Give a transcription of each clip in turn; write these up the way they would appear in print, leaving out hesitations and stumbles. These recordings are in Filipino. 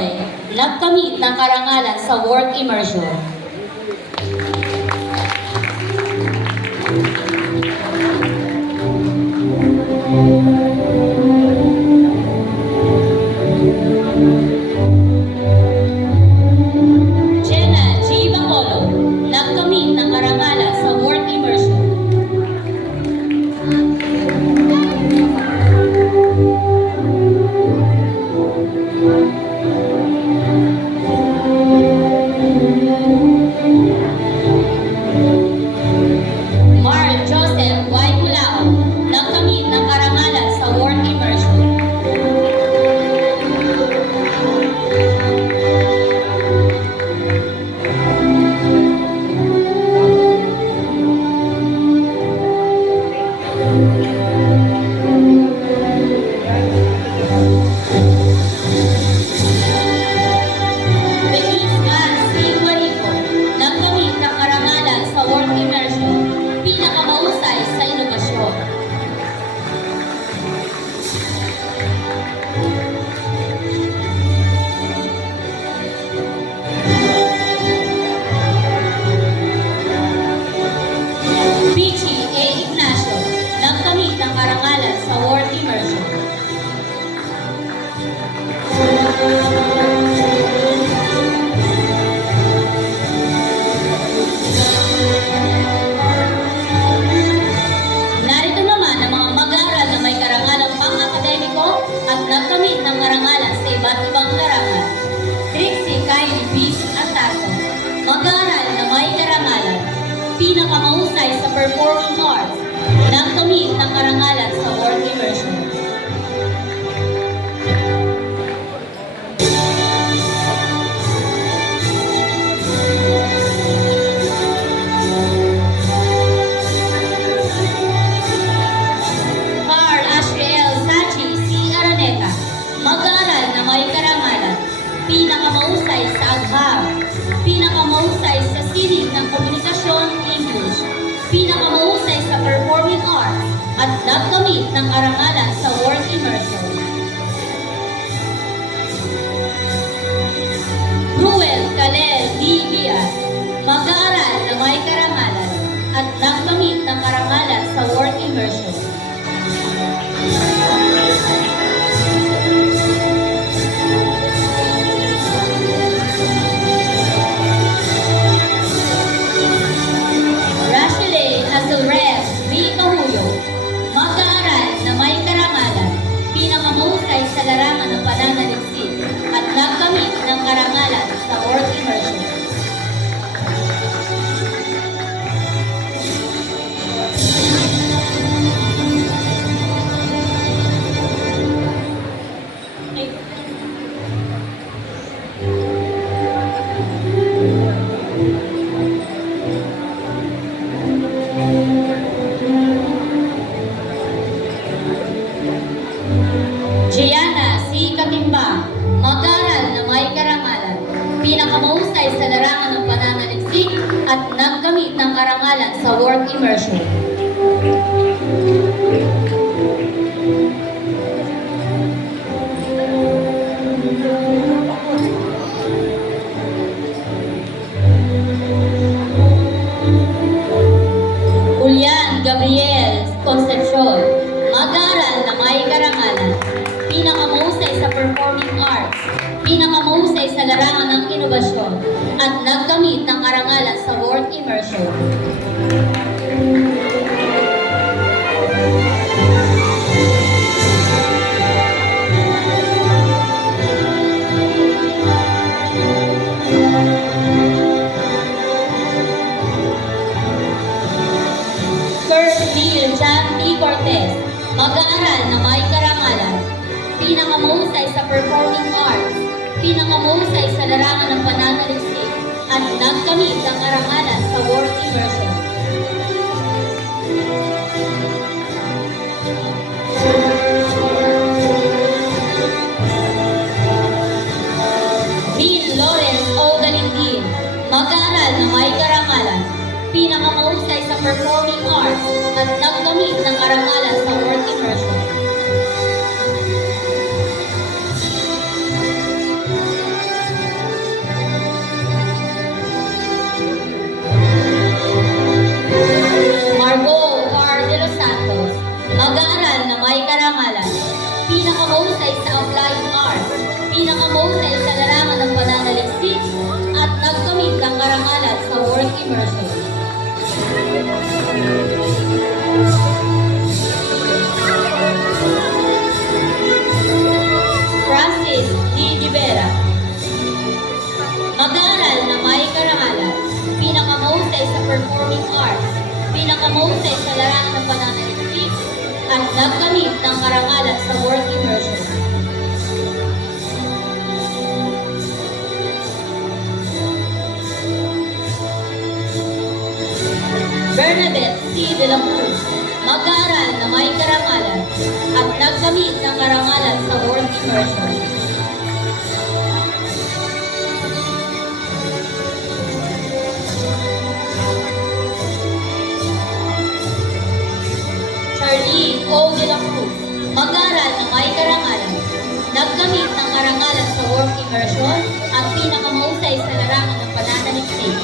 Lore, nagkamit ng karangalan sa work immersion. Jenna G. Bangolo, nagkamit ng karangalan sa work immersion. Marl Joseph Y. Culao, nagkamit ng karangalan sa work immersion. Denise Ann C. Guarico, nagkamit ng karangalan sa work immersion, pinakamahusay sa inobasyon. Pichi A. Ignacio, nagkamit ng karangalan sa work immersion. Narito naman ang mga mag-aaral na may karangalan pang-akademiko at nagkamit ng karangalan sa iba't ibang larangan. Trixie Kylie Beach at Taso, mag-aaral na may karangalan, pinakamahusay sa performing arts, nagkamit ng karangalan sa work immersion. Carl Ashriel Sachi C. Araneta, mag-aaral na may karangalan, pinakamahusay sa agham, pinakamahusay sa sining ng komunikasyon English, pinakamahusay sa performing arts, at nagkamit ng karangalan sa work immersion. Ruel Kalel D. Diaz, mag-aaral na may karangalan, at nagkamit ng karangalan sa work immersion. Rachele Hazelred V. Cahuyo, mag-aaral na may karangalan, pinakamahusay sa larangan ng pananaliksik, at nagkamit ng karangalan sa work immersion. Gianna C. Katimbang, mag-aaral na may karangalan, pinakamahusay sa larangan ng pananaliksik at nagkamit ng karangalan sa work immersion. Julian Gabriel Concepcion, mag-aaral na may karangalan, pinakamahusay sa performing arts, pinakamahusay sa larangan ng inobasyon, at nagkamit ng karangalan sa work immersion. Kurt Neil John T. Cortez, mag-aaral na may karangalan, pinakamahusay sa performing arts, pinakamahusay sa larangan ng pananaliksik, at nagkamit ng karangalan sa work immersion. Bill Lawrence O. Galindin, mag-aaral na may karangalan, pinakamahusay sa performing arts, at nagkamit ng karangalan sa work immersion. Performing Arts, pinakamahusay sa larangan ng pananaliksik at nagkamit ng karangalan sa work immersion. Bernadette C. de la Cruz, mag-aaral na may karangalan at nagkamit ng karangalan sa work immersion. Charlene O. de la Cruz, mag-aaral na may karangalan, nagkamit ng karangalan sa work immersion at pinakamahusay sa larangan ng pananaliksik.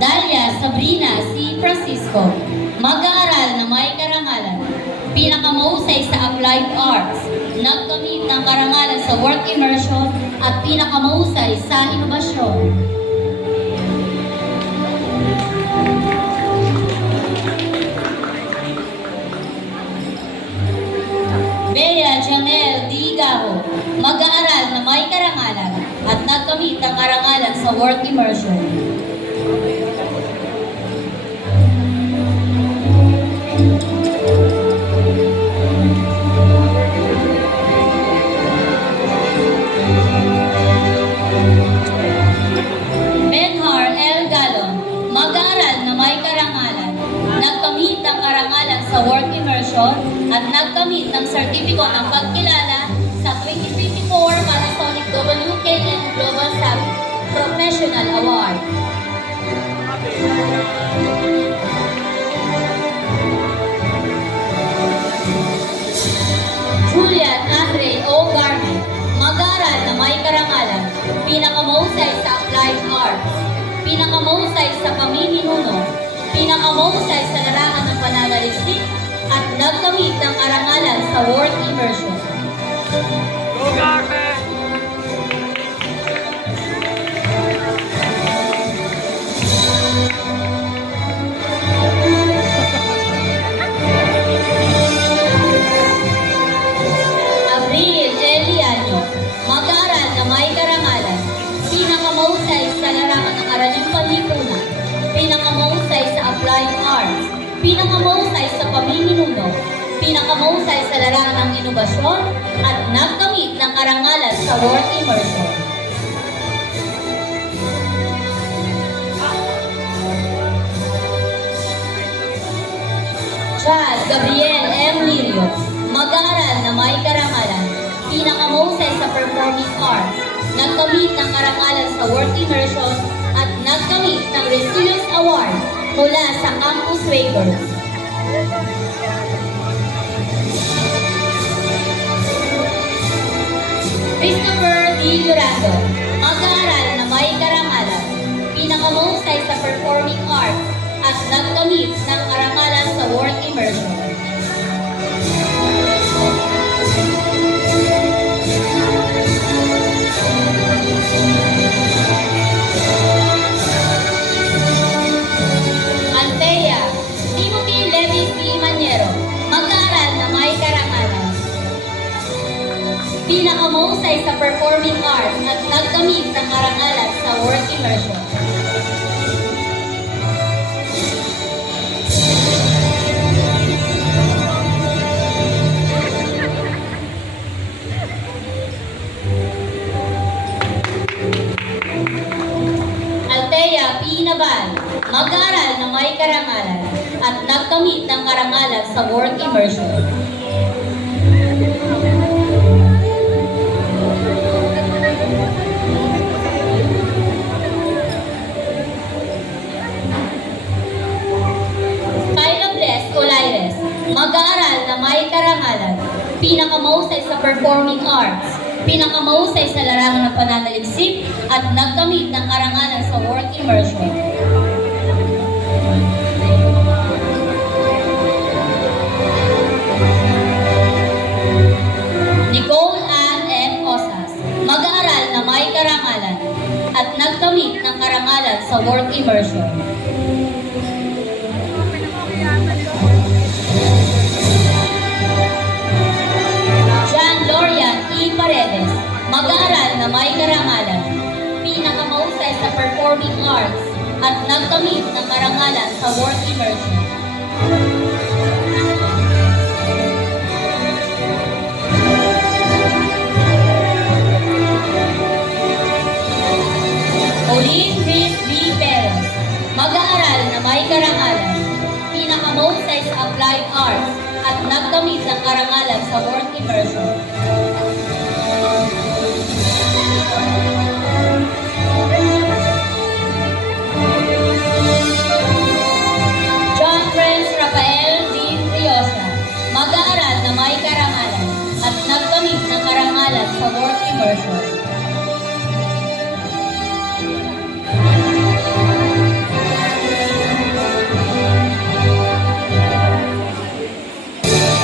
Dalia Sabrina C. Francisco, mag-aaral na may karangalan, pinakamahusay sa applied arts, nagkamit ng karangalan sa work immersion at pinakamahusay sa inobasyon. Bea Janelle D. Gaho, mag-aaral na may karangalan at nagkamit ng karangalan sa work immersion. Benhar L. Galon, mag-aaral na may karangalan, nagkamit ng karangalan sa work immersion at nagkamit ng sertipiko ng pagkilala sa 2024 Panasonic WKN Global SAP Professional Award. Julian Andre O. Garvey, mag-aaral na may karangalan, pinakamahusay sa applied arts, pinakamahusay sa pamiminuno, pinakamahusay sa larangan ng pananaliksik, at nagkamit ng karangalan sa work immersion. Go Garden! Abril Eliano, mag-aaral na may karangalan, pinakamahusay sa larangan ng araling panlipunan, pinakamahusay sa applied arts, pinakamahusay sa pamiminuno, pinakamahusay sa larangan ng inobasyon, at nagkamit ng karangalan sa work immersion. Chad Gabriel M. Lirio, mag-aaral na may karangalan, pinakamahusay sa performing arts, nagkamit ng karangalan sa work immersion, at nagkamit ng Resilience Award mula sa Campus Wakers. Christopher D. Durando, mag-aaral na may karangalan, pinakamahusay sa performing arts, at nagkamit ng karangalan sa work immersion. Antea Timothy Levi C. Maniero, mag-aaral na may karangalan, pinakamahusay sa performing arts at nagkamit ng karangalan sa work immersion. Althea P. Nabal, mag-aaral na may karangalan at nagkamit ng karangalan sa work immersion. Kyla Bless Colaires, mag-aaral na may karangalan, pinakamahusay sa performing arts, pinakamahusay sa larangan ng pananaliksik, at nagkamit ng karangalan sa work immersion. Nicole Ann M. Osas, mag-aaral na may karangalan at nagkamit ng karangalan sa work immersion. Performing Arts at nagkamit ng karangalan sa work immersion. Pauline Chris B. Perez, mag-aaral na may karangalan, pinakamahusay sa Applied Arts at nagkamit ng karangalan sa work immersion. John Prince Rafael D. Riosa, mag-aaral na may karangalan at nagkamit ng karangalan sa work immersion.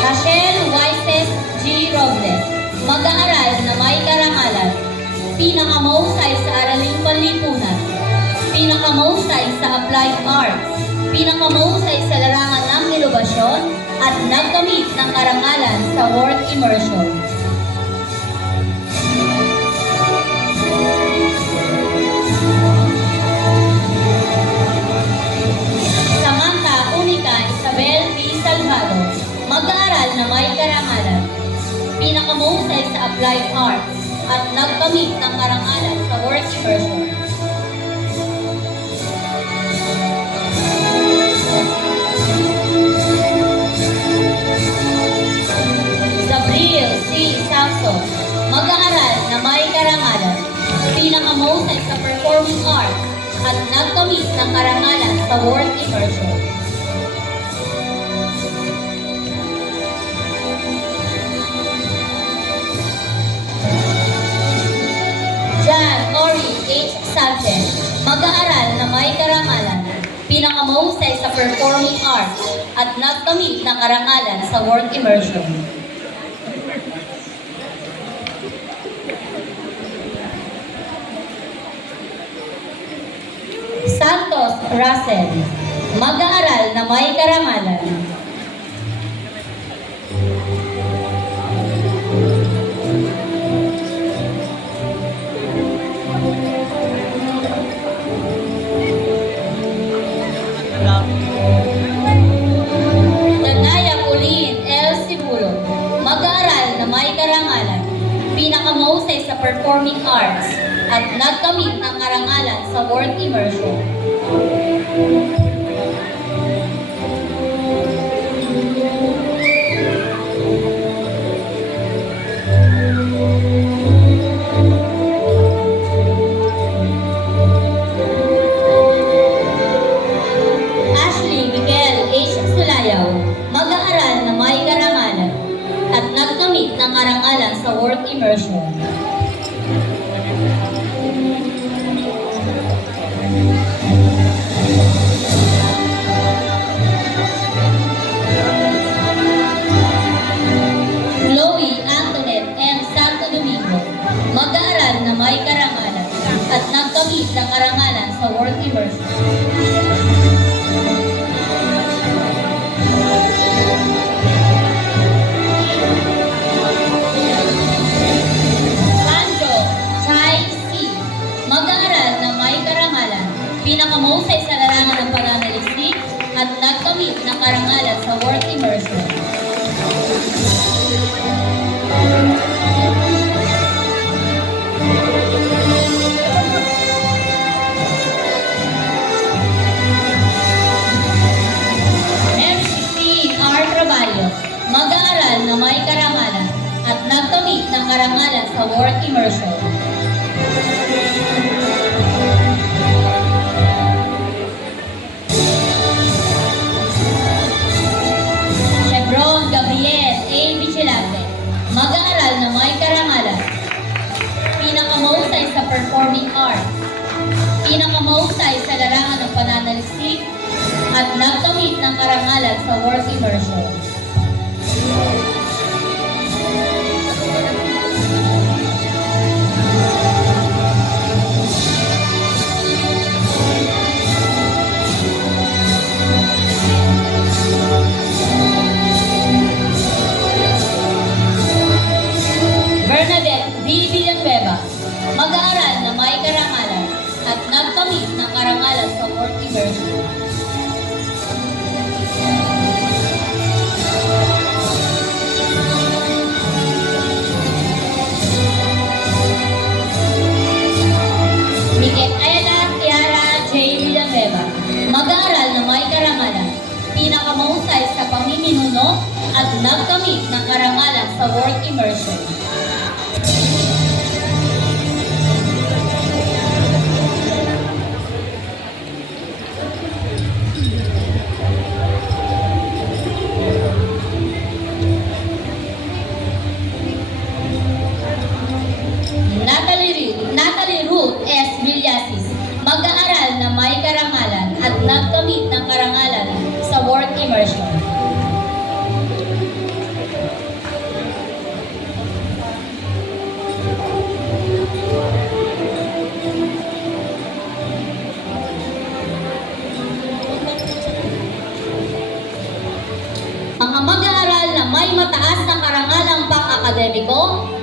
Rachel Waises G. Robles, mag-aaral na may karangalan, pinakamahusay sa araling panlipunan, pinakamahusay sa applied arts, pinakamahusay sa larangan ng inobasyon, at nagkamit ng karangalan sa work immersion. Samantha Unica Isabel P. Salgado, mag-aaral na may karangalan, pinakamahusay sa applied arts, at nagkamit ng karangalan sa work immersion. Sabril C. Samson, mag-aaral na may karangalan, pinakamahusay sa performing arts, at nagkamit ng karangalan sa work immersion. John Ori H. Sanchez, mag-aaral na may karangalan, pinakamahusay sa performing arts, at nagkamit ng karangalan sa work immersion. Santos Russell, mag-aaral na may karangalan, Tanaya Pauline L. Sibulo, mag-aaral na may karangalan, pinakamahusay sa performing arts, at nagkamit ng karangalan sa work immersion. Ashley Miguel H. Sulayaw, mag-aaral na may karangalan, at nagkamit ng karangalan sa work immersion. Chloe Antoinette M. Santo Domingo, mag-aaral na may karangalan, at nagkamit ng karangalan sa work immersion. Sanjo Chai C, mag-aaral na may karangalan, pinakamahusay sa larangan ng pananaliksik, at nagkamit ng karangalan sa work immersion. Mary Christine R. Traballo, mag-aaral na may karangalan, at nagkamit ng karangalan sa work immersion. Chevron Gabriel A. Vigilante, mag-aaral na may karangalan, pinakamahusay sa performing arts, pinakamahusay sa larangan ng pananaliksik, at nagkamit ng karangalan sa work immersion. Bernadette D. Villanueva, mag-aaral na may karangalan, at nagkamit ng minuno at nagkamit ng karangalan sa work immersion. Natalie Ruth S. Villasis, mag-aaral na may karangalan at nagkamit ng karangalan sa work immersion. Mga mag-aaral na may mataas na karangalang pang-akademiko